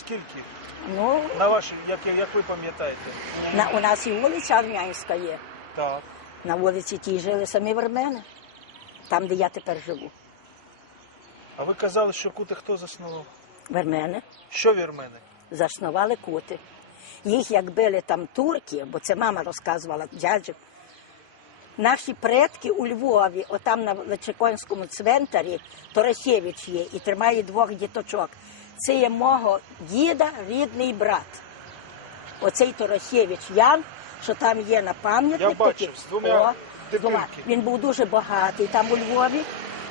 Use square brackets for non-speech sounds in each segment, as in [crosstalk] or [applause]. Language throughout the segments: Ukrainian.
Скільки? Ну, На вашій, як, як ви пам'ятаєте? на, у нас і вулиця Армянська є. Так. На вулиці тій жили самі вермени, там, де я тепер живу. А ви казали, що кути хто заснував? Вермени Що вірмени? заснували кути. Їх як били там турки, бо це мама розказувала дяджик. Наші предки у Львові, отам на Личаконському цвинтарі, Торосєвич є і тримає двох діточок. Це є мого діда, рідний брат. Оцей Торосєвич Ян, що там є на пам'ятнику. Я бачив, з двома О, двома. Він був дуже багатий там у Львові,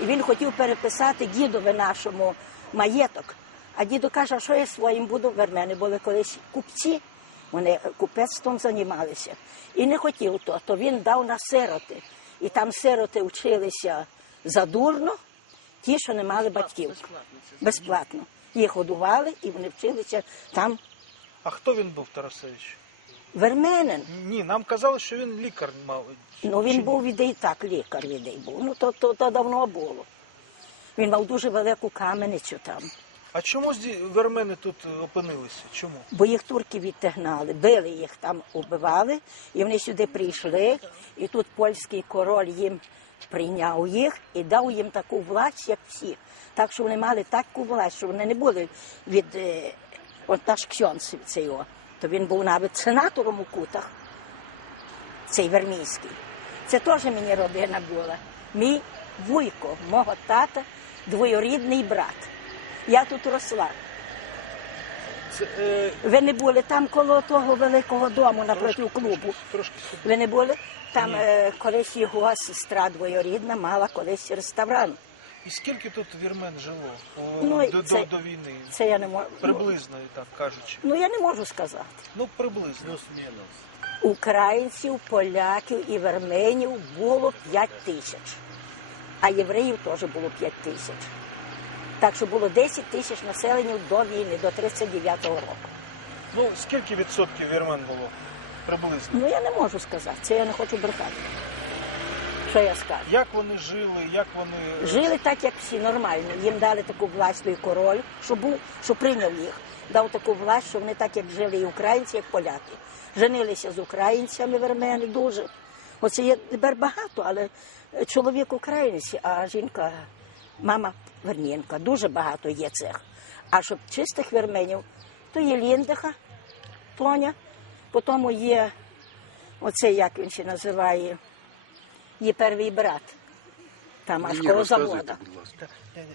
і він хотів переписати дідові нашому маєток. А діду каже, а що я своїм буду? Вермени були колись купці, вони купецтвом займалися. І не хотів то, то він дав на сироти. І там сироти вчилися задурно, ті, що не мали батьків. Безплатно. Їх годували і вони вчилися там А хто він був, Тарасевич? верменин. Ні, нам казали, що він лікар мав. Ну він Чи був відей так, лікар відей був. Ну то, то, то давно було. Він мав дуже велику каменицю там, А чому вермени тут е, опинилися? Чому? бо їх турки відтягнали, били їх там, убивали, і вони сюди прийшли. І тут польський король їм прийняв їх і дав їм таку власть, як всі. Так що вони мали таку власть, що вони не були від е, от наш ксьонц цей, о, то він був навіть сенатором у кутах. цей вермійський. Це теж мені родина була. Мій вуйко, мого тата, двоюрідний брат. Я тут росла. Це, е, Ви не були там коло того великого дому напроти клубу. трошки. Ви не були? Там е, колись його сестра двоюрідна мала колись ресторан. І скільки тут вірмен жило о, Ну, до, це- до, до війни? Це я не можу. Приблизно, так кажучи. Ну я не можу сказати. Ну, приблизно. Українців, поляків і верменів було 5 тисяч, а євреїв теж було 5 тисяч. Так що було 10 тисяч населення до війни, до 39-го року. Ну, скільки відсотків вірмен було? Приблизно. Ну я не можу сказати, це я не хочу брехати. Що я скажу? Як вони жили, як вони. Жили так, як всі, нормально. Їм дали таку власть той король, що був, що прийняв їх. Дав таку власть, що вони так, як жили і українці, як поляки. Женилися з українцями вермени дуже. Оце є тепер багато, але чоловік українець, а жінка, мама вермінка. Дуже багато є цих. А щоб чистих верменів, то є Ліндиха, Тоня, потім є оцей, як він ще називає, є перший брат. Там аж коло завода. е, е,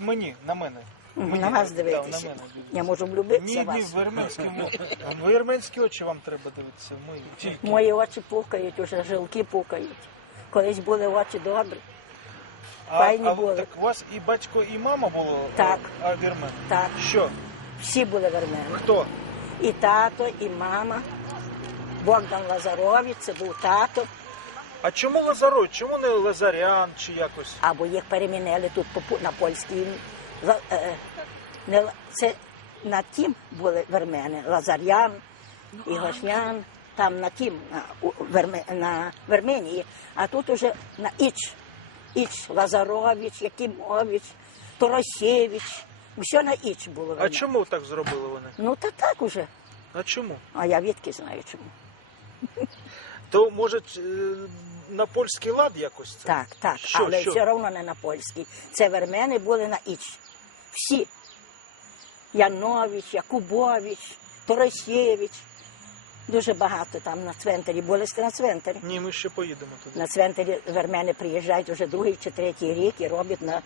Мені, на мене. Мені, На вас да, на мене. Я можу влюбитися Ні, в ні, вас. в вірменські, в [laughs] вірменські очі вам треба дивитися. Тільки. Мої очі пукають, уже жилки пукають. Колись були очі добрі. А, файні а були. так у вас і батько, і мама було Так. а, а вірмен? Так, Що? всі були вермени. Хто? І тато, і мама. Богдан Лазарович, це був тато, А чому Лазарой? Чому не Лазарян чи якось? або їх перемінили тут на польській. Ла- е, не Ла- Це на тім були вермени. Лазарян, Ігошнян, там на тім, на, у- Верме, на Верменії, а тут уже на Іч. Іч Лазарович, Якимович, Торосєвич. Все на Іч було. А чому так зробили вони? Ну та так уже. А чому? А я відки знаю чому. То може е, на польський лад якось це? Так, так, Що, але що? все одно не на польській. Це вермени були на Іч. Всі. Янович, Якубович, Торосєвич. Дуже багато там на цвинтарі. Були сте на цвинтарі. Ні, ми ще поїдемо туди. На цвинтарі вермени приїжджають вже другий чи третій рік і роблять на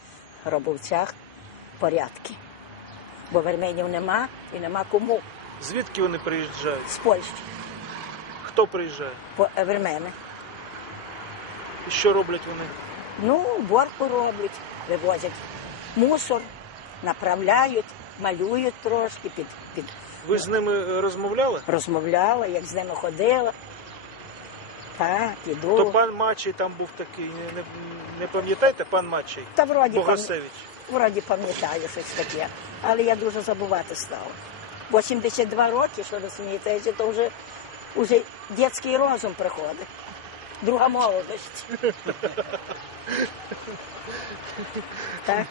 гробовцях порядки. Бо верменів нема і нема кому Звідки вони приїжджають? з Польщі. Хто приїжджає? По- е, Вермени. І що роблять вони? Ну, борку роблять, вивозять мусор, направляють, малюють трошки, під, під Ви з ними е, розмовляли? розмовляла, як з ними ходила. Так, іду. То пан Мачий там був такий, не, не, не пам'ятаєте, пан Мачий? Та вроді, пам... Богасевич. вроді пам'ятаю щось таке, але я дуже забувати стала. 82 роки, що розумієте, то вже, вже дитячий розум приходить. Друга молодість. [laughs] так.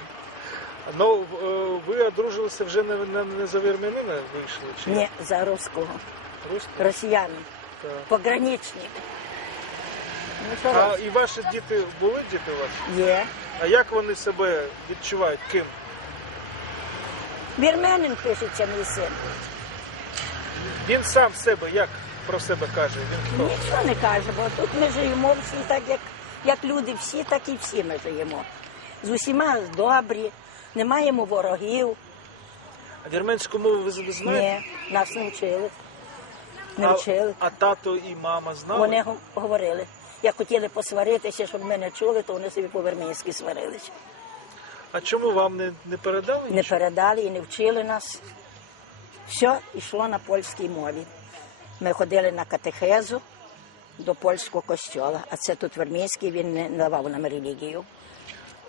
Ну, е, ви одружилися вже не, не, не за вірмянина вийшли? Чи Ні, за руського. Руського? Росіяни, Так. пограничник. Ну, що А робити? і ваші діти були діти у вас? Є. А як вони себе відчувають? Ким? Вірменин пишеться мій син. Він сам себе як про себе каже? Він хто? Нічого не каже, бо тут ми живемо всі так, як, як люди всі, так і всі ми живемо. З усіма добрі, не маємо ворогів. А вірменську мову ви, знаєте? Ні, нас не вчили. Не а, вчили. а тато і мама знали? Вони говорили. Як хотіли посваритися, щоб ми не чули, то вони собі по-вермійськи сварилися. А чому вам не, не передали? Не нічого? передали і не вчили нас. Все йшло на польській мові. Ми ходили на катехезу до польського костьола, а це тут вермійський, він не давав нам релігію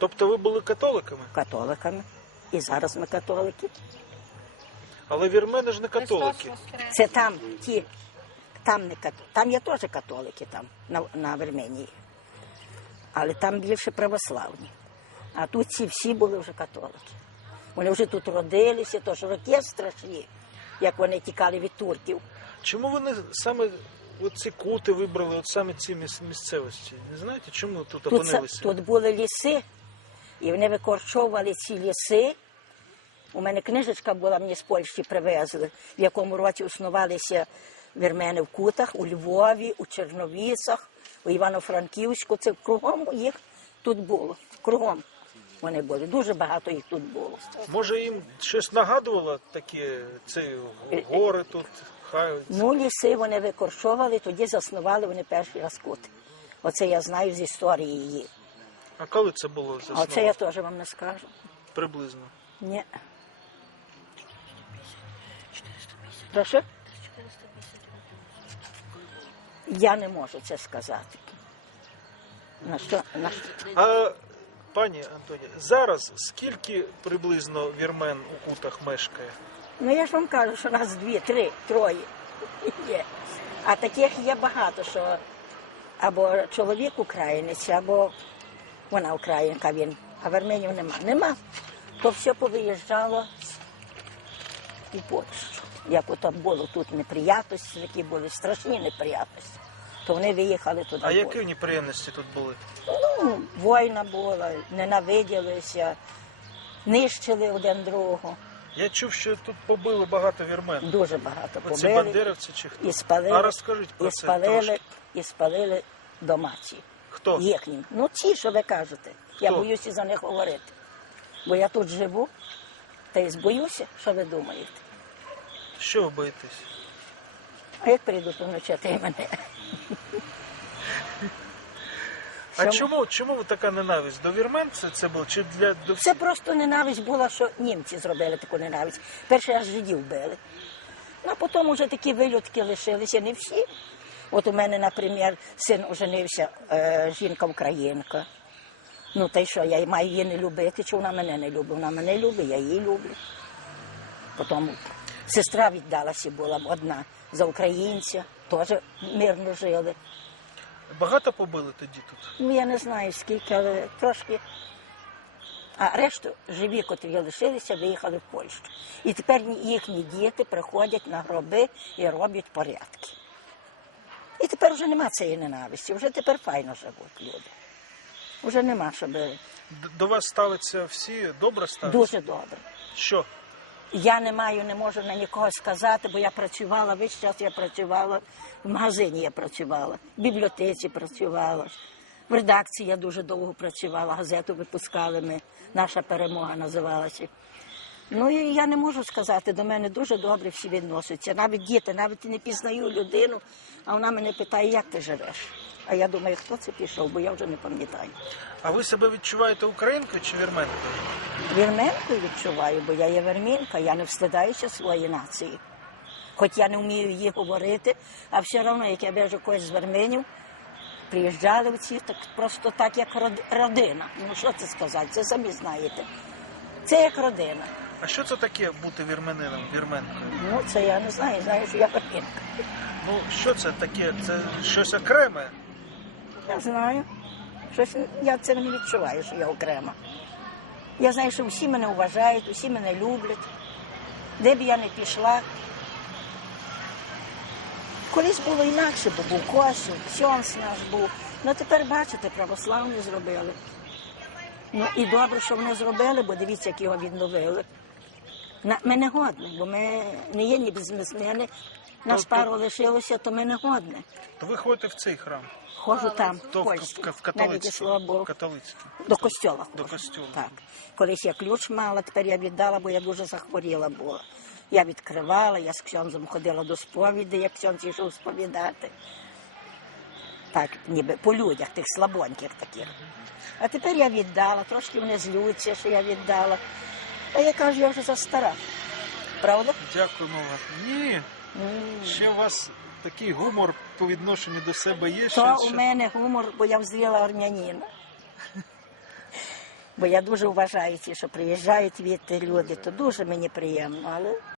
Тобто ви були католиками? католиками. І зараз ми католики. Але вірмени ж не католики. Це там ті, там не кат... там є теж католики там, на, на Вірменії. Але там більше православні. А тут ці всі були вже католики. Вони вже тут родилися, тож роки страшні, як вони тікали від турків. Чому вони саме ці кути вибрали, от саме ці міс- місцевості? Не знаєте, чому тут Тут, опинилися? тут були ліси, і вони викорчовували ці ліси. У мене книжечка була, мені з Польщі привезли, в якому році існувалися вірмени в Кутах, у Львові, у Черновісах, у Івано-Франківську. Це кругом їх тут було. Кругом вони були. Дуже багато їх тут було. Може їм щось нагадувало такі ці гори тут, хай. Ну, ліси вони викорчовували, тоді заснували вони перший раз кути. Оце я знаю з історії її. А коли це було А засновано? оце я теж вам не скажу. Приблизно. Ні. Прошу? Я не можу це сказати. На що, на що? А пані Антоні, зараз скільки приблизно вірмен у кутах мешкає? Ну я ж вам кажу, що нас дві, три, троє є. А таких є багато, що або чоловік українець, або вона українка, він, а верменів нема. Нема. То все повиїжджало у Польщу. Як ото було тут неприятності, які були страшні неприятності, то вони виїхали туди. А в які неприємності тут були? Ну, війна була, ненавиділися, нищили один другого. Я чув, що тут побили багато вірмен. Дуже багато Оці побили. бандеровці чи хто? І спалили, А розкажіть про і це спалили, трошки. і спалили домаці. Хто? Їхні. Ну, ті, що ви кажете. Я Хто? боюся за них говорити. Бо я тут живу, та й збоюся, що ви думаєте. Що ви боїтесь? А як прийдуть вночати мене? [laughs] А Чому? чому, чому ви така ненависть? До вірмен це, це було? Чи для до Це всіх? просто ненависть була, що німці зробили таку ненависть. Перший раз жидів били. Ну, а потім вже такі вилюдки лишилися, не всі. От у мене, наприклад, син оженився, е, жінка українка. Ну, та й що, я маю її не любити, чи вона мене не любить? Вона мене любить, я її люблю. Потім сестра віддалася була одна за українця, теж мирно жили. Багато побили тоді тут? Ну, я не знаю скільки, але трошки. А решту живі, котрі лишилися, виїхали в Польщу. І тепер їхні діти приходять на гроби і роблять порядки. І тепер вже нема цієї ненависті, вже тепер файно живуть люди. Вже нема, щоб До вас ставиться всі добре ставиться? дуже добре. Що? Я не маю, не можу на нікого сказати, бо я працювала, весь час я працювала, в магазині я працювала, в бібліотеці працювала, в редакції я дуже довго працювала, газету випускали ми, наша перемога називалася. Ну і я не можу сказати, до мене дуже добре всі відносяться. Навіть діти, навіть не пізнаю людину, а вона мене питає, як ти живеш. А я думаю, хто це пішов, бо я вже не пам'ятаю. А ви себе відчуваєте українкою чи вірменкою? Вірменкою відчуваю, бо я є вірменка, я не встидаюся своєї нації. Хоч я не вмію її говорити, а все одно, як я бежу когось з вірменів, приїжджали в ці, так просто так, як родина. Ну що це сказати, це самі знаєте. Це як родина. А що це таке бути вірменином, вірменкою? Ну, це я не знаю, знаю, що я вірменка. Ну, що це таке? Це щось окреме? Я знаю. Щось я це не відчуваю, що я окрема. Я знаю, що всі мене вважають, усі мене люблять. Де б я не пішла. Колись було інакше, бо був косів, ксьонс наш був. Ну тепер, бачите, православні зробили. Ну і добре, що вони зробили, бо дивіться, як його відновили. На, ми не годні, бо ми не є ні бізнесмени. Нас Тобто- пару лишилося, то ми не годні. То ви ходите в цей храм, Ходжу там, то в в, польський. в, в католицький. слава католицький. До костьола. До костьола. Так. Колись я ключ мала, тепер я віддала, бо я дуже захворіла була. Я відкривала, я з ксьонзом ходила до сповіді, як ксьонз йшов сповідати. Так, ніби по людях, тих слабоньких таких. А тепер я віддала, трошки вони злються, що я віддала. А я кажу, я вже застара. Правда? Дякуємо вам. Ні, ще у вас такий гумор по відношенню до себе є. То у мене гумор, бо я взріла армянина. Бо я дуже вважаю ті, що приїжджають від люди, то дуже мені приємно, але